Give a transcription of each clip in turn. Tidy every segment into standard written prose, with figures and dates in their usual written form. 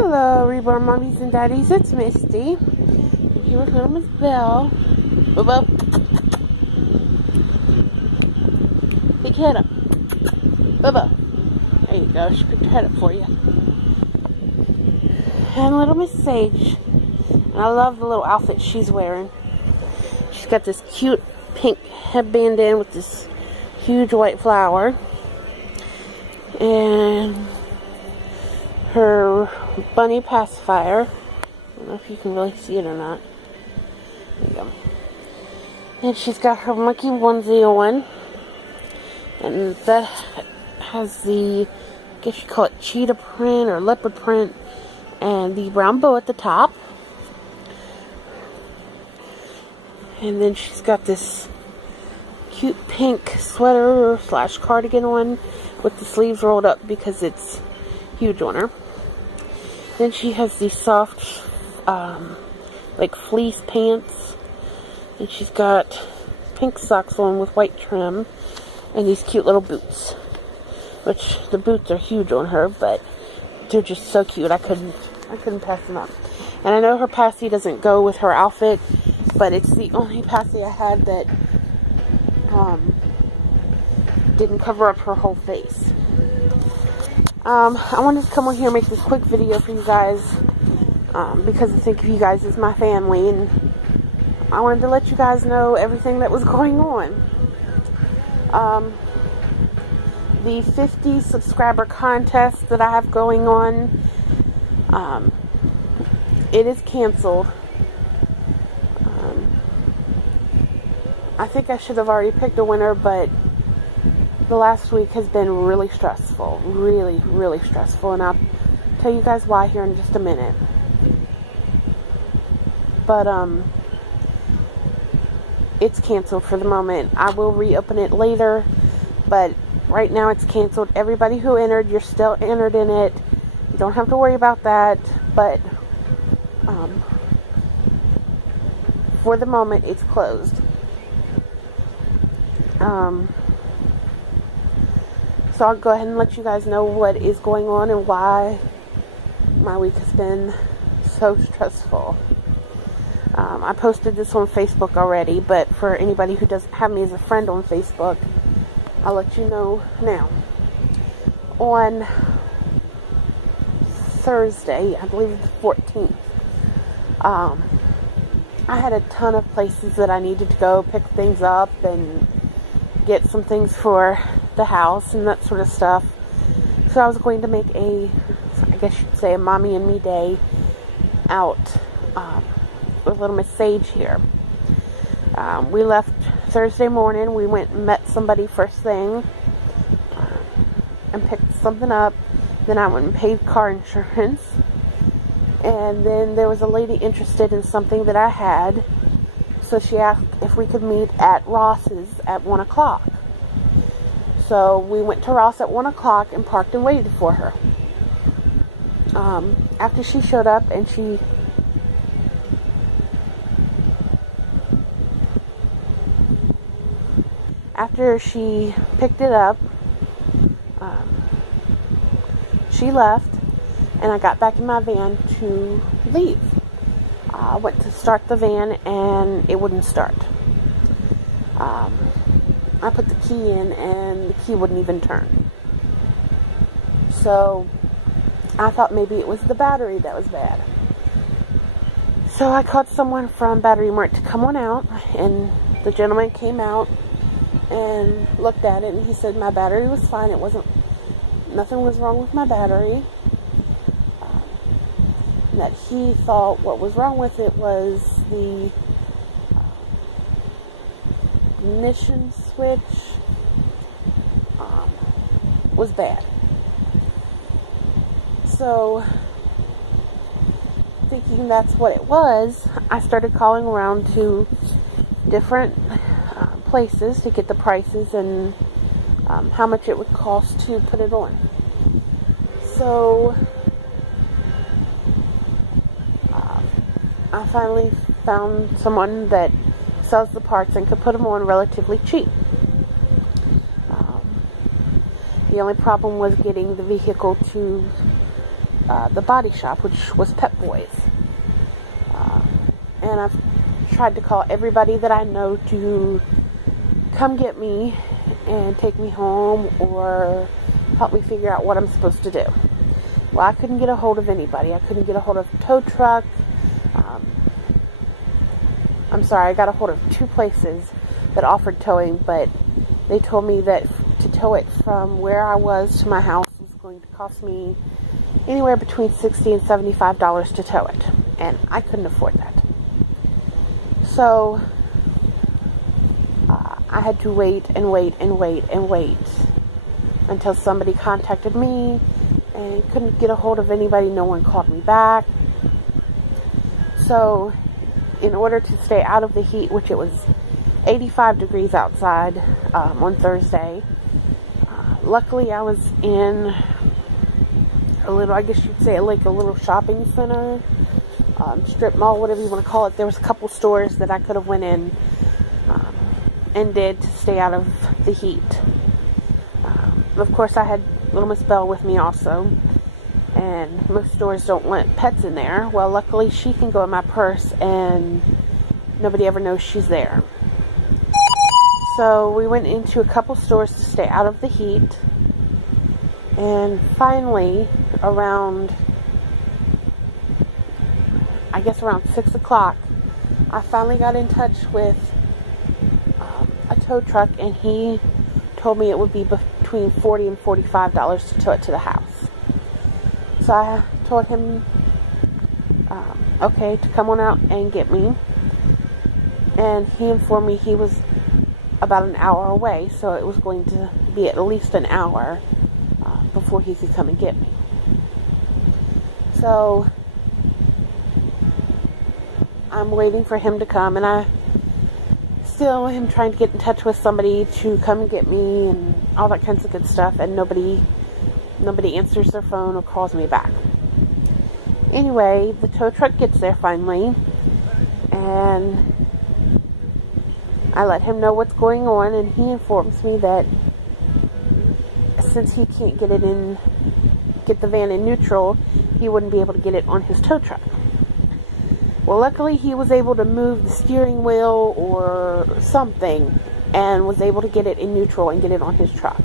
Hello, Reborn Mommies and Daddies. It's Misty. I'm here with little Miss Belle. Bubba. Pick your head up. Bubba. There you go. She picked her head up for you. And little Miss Sage. And I love the little outfit she's wearing. She's got this cute pink headband in with this huge white flower. And her bunny pacifier. I don't know if you can really see it or not. There you go. And she's got her monkey onesie on. And that has the, I guess you call it cheetah print or leopard print. And the brown bow at the top. And then she's got this cute pink sweater / cardigan on with the sleeves rolled up because it's huge on her. Then she has these soft, like fleece pants. And she's got pink socks on with white trim. And these cute little boots. Which, the boots are huge on her, but they're just so cute. I couldn't pass them up. And I know her passy doesn't go with her outfit, but it's the only passy I had that didn't cover up her whole face. I wanted to come on here and make this quick video for you guys because I think of you guys as my family, and I wanted to let you guys know everything that was going on. The 50 subscriber contest that I have going on, it is canceled. I think I should have already picked a winner, but the last week has been really stressful. Really, really stressful. And I'll tell you guys why here in just a minute. But, it's canceled for the moment. I will reopen it later, but right now it's canceled. Everybody who entered, you're still entered in it. You don't have to worry about that, but, for the moment, it's closed. So I'll go ahead and let you guys know what is going on and why my week has been so stressful. I posted this on Facebook already, but for anybody who doesn't have me as a friend on Facebook, I'll let you know now. On Thursday, I believe the 14th, I had a ton of places that I needed to go pick things up and get some things for the house and that sort of stuff. So I was going to make I guess you'd say a mommy and me day out with little Miss Sage here. We left Thursday morning. We went and met somebody first thing and picked something up. Then I went and paid car insurance. And then there was a lady interested in something that I had. So she asked if we could meet at Ross's at 1 o'clock. So we went to Ross at 1 o'clock and parked and waited for her. After she showed up and after she picked it up, she left, and I got back in my van to leave. I went to start the van, and it wouldn't start. I put the key in, and the key wouldn't even turn. So I thought maybe it was the battery that was bad. So I called someone from Battery Mart to come on out, and the gentleman came out and looked at it, and he said my battery was fine. Nothing was wrong with my battery. And that he thought what was wrong with it was the ignition switch was bad. So, thinking that's what it was, I started calling around to different places to get the prices and how much it would cost to put it on. So I finally found someone that sells the parts and could put them on relatively cheap. The only problem was getting the vehicle to the body shop, which was Pep Boys. And I've tried to call everybody that I know to come get me and take me home or help me figure out what I'm supposed to do. Well, I couldn't get a hold of anybody. I couldn't get a hold of a tow truck. I got a hold of 2 places that offered towing, but they told me that to tow it from where I was to my house was going to cost me anywhere between $60 and $75 to tow it, and I couldn't afford that. So I had to wait until somebody contacted me, and couldn't get a hold of anybody. No one called me back. So in order to stay out of the heat, which it was 85 degrees outside on Thursday, luckily I was in a little, I guess you'd say like a little shopping center, strip mall, whatever you want to call it. There was a couple stores that I could have went in and did to stay out of the heat. Of course, I had little Miss Belle with me also, and most stores don't let pets in there. Well, luckily she can go in my purse and nobody ever knows she's there. So we went into a couple stores to stay out of the heat, and finally around 6 o'clock, I finally got in touch with a tow truck, and he told me it would be between $40 and $45 to tow it to the house. So I told him, okay, to come on out and get me. And he informed me he was about an hour away, so it was going to be at least an hour before he could come and get me. So I'm waiting for him to come, and I still am trying to get in touch with somebody to come and get me and all that kinds of good stuff, and nobody answers their phone or calls me back. Anyway, the tow truck gets there finally, and I let him know what's going on, and he informs me that since he can't get the van in neutral, he wouldn't be able to get it on his tow truck. Well, luckily he was able to move the steering wheel or something and was able to get it in neutral and get it on his truck.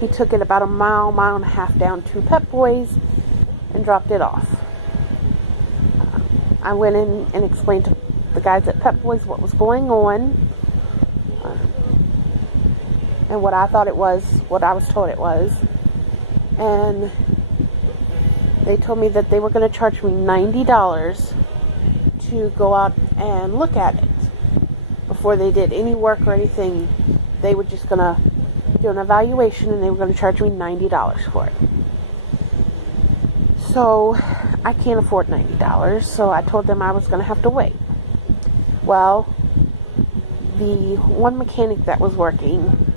He took it about a mile and a half down to Pep Boys and dropped it off. I went in and explained to the guys at Pep Boys what was going on, and what I thought it was, what I was told it was, and they told me that they were going to charge me $90 to go out and look at it. Before they did any work or anything, they were just going to do an evaluation, and they were going to charge me $90 for it. So I can't afford $90, so I told them I was going to have to wait. Well, the one mechanic that was working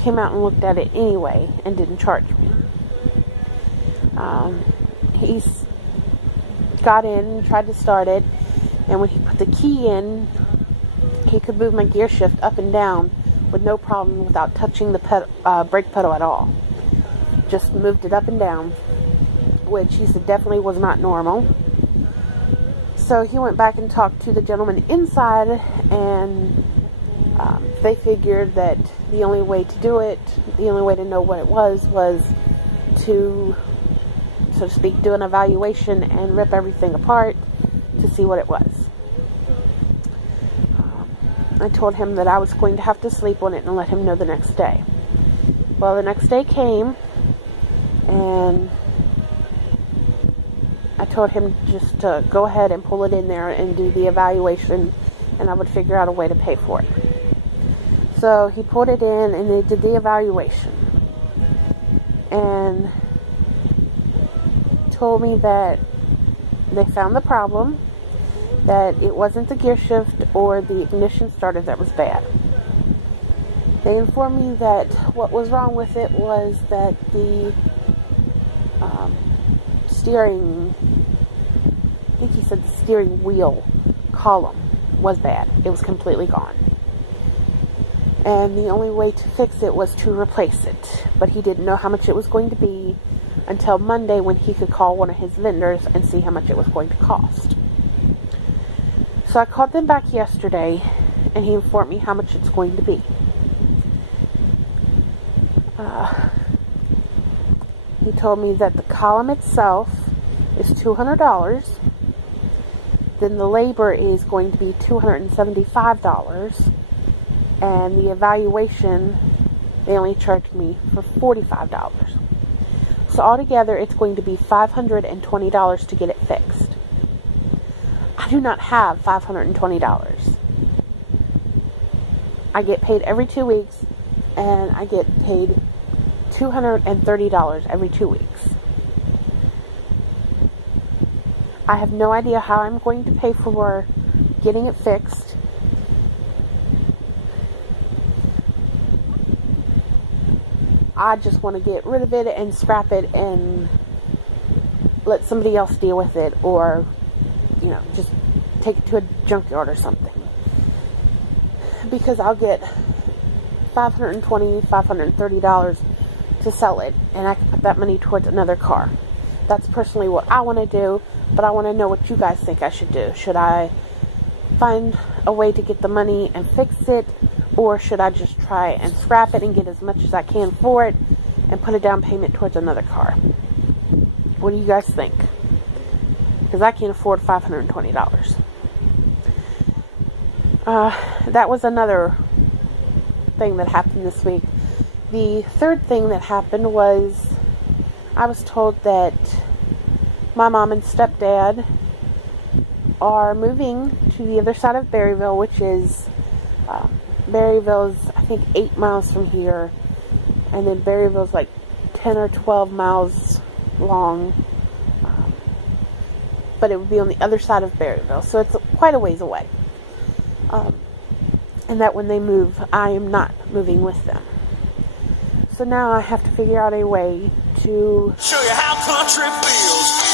came out and looked at it anyway and didn't charge me. He got in and tried to start it, and when he put the key in, he could move my gear shift up and down with no problem without touching the brake pedal at all. Just moved it up and down, which he said definitely was not normal. So he went back and talked to the gentleman inside, and they figured that the only way to do it, the only way to know what it was to, so to speak, do an evaluation and rip everything apart to see what it was. I told him that I was going to have to sleep on it and let him know the next day. Well, the next day came, and I told him just to go ahead and pull it in there and do the evaluation, and I would figure out a way to pay for it. So he pulled it in, and they did the evaluation, and told me that they found the problem, that it wasn't the gear shift or the ignition starter that was bad. They informed me that what was wrong with it was that the steering, I think he said the steering wheel column was bad. It was completely gone. And the only way to fix it was to replace it. But he didn't know how much it was going to be. until Monday when he could call one of his vendors and see how much it was going to cost. So I called them back yesterday, and he informed me how much it's going to be. He told me that the column itself is $200. Then the labor is going to be $275. And the evaluation, they only charged me for $45. So altogether, it's going to be $520 to get it fixed. I do not have $520. I get paid every 2 weeks, and I get paid $230 every 2 weeks. I have no idea how I'm going to pay for getting it fixed. I just want to get rid of it and scrap it and let somebody else deal with it, or, just take it to a junkyard or something. Because I'll get $520, $530 to sell it, and I can put that money towards another car. That's personally what I want to do, but I want to know what you guys think I should do. Should I find a way to get the money and fix it, or should I just try and scrap it and get as much as I can for it and put a down payment towards another car? What do you guys think? Because I can't afford $520. That was another thing that happened this week. The third thing that happened was I was told that my mom and stepdad are moving to the other side of Berryville, which is Berryville's, I think, 8 miles from here, and then Berryville's like 10 or 12 miles long, but it would be on the other side of Berryville, so it's quite a ways away. And that when they move, I am not moving with them. So now I have to figure out a way to show you how country feels.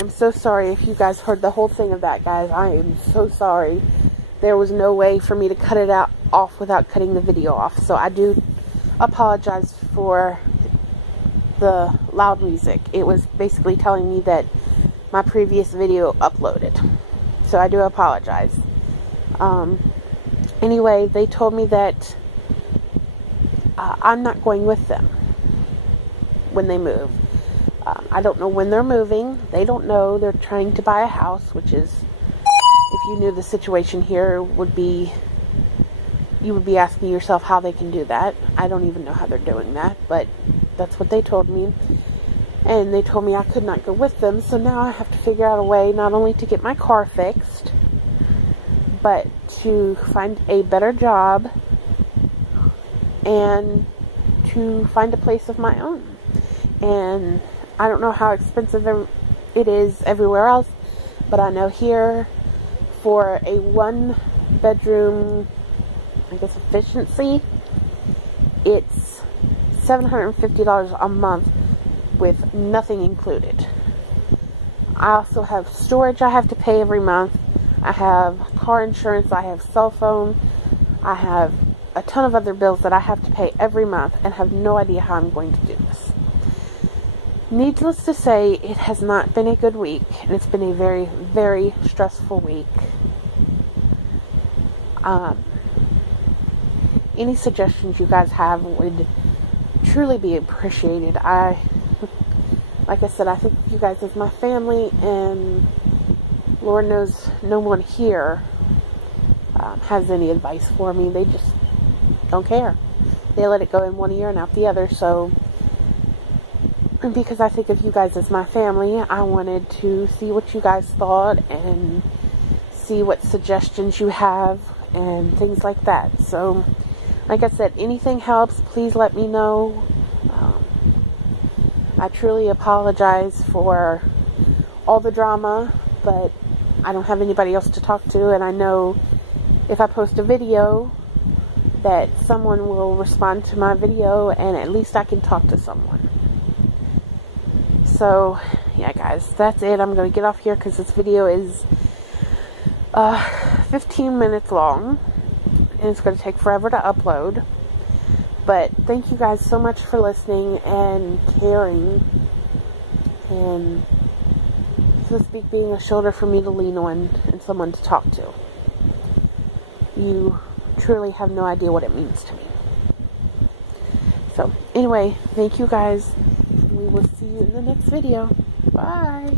I'm so sorry if you guys heard the whole thing of that, guys. I am so sorry. There was no way for me to cut it off without cutting the video off. So I do apologize for the loud music. It was basically telling me that my previous video uploaded. So I do apologize. Anyway, they told me that I'm not going with them when they move. I don't know when they're moving. They don't know. They're trying to buy a house, which is, if you knew the situation here, you would be asking yourself how they can do that. I don't even know how they're doing that, but that's what they told me. And they told me I could not go with them, so now I have to figure out a way not only to get my car fixed, but to find a better job and to find a place of my own. And I don't know how expensive it is everywhere else, but I know here for a 1-bedroom, I guess, efficiency, it's $750 a month with nothing included. I also have storage I have to pay every month. I have car insurance, I have cell phone, I have a ton of other bills that I have to pay every month and have no idea how I'm going to do this. Needless to say, it has not been a good week, and it's been a very, very stressful week. Any suggestions you guys have would truly be appreciated. Like I said, I think of you guys as my family, and Lord knows no one here has any advice for me. They just don't care. They let it go in one ear and out the other. So, and because I think of you guys as my family, I wanted to see what you guys thought and see what suggestions you have and things like that. So, like I said, anything helps. Please let me know. I truly apologize for all the drama, but I don't have anybody else to talk to, and I know if I post a video that someone will respond to my video, and at least I can talk to someone. So, yeah, guys, that's it. I'm going to get off here because this video is 15 minutes long, and it's going to take forever to upload. But thank you guys so much for listening and caring, and so to speak, being a shoulder for me to lean on and someone to talk to. You truly have no idea what it means to me. So anyway, thank you guys. We will see you in the next video. Bye.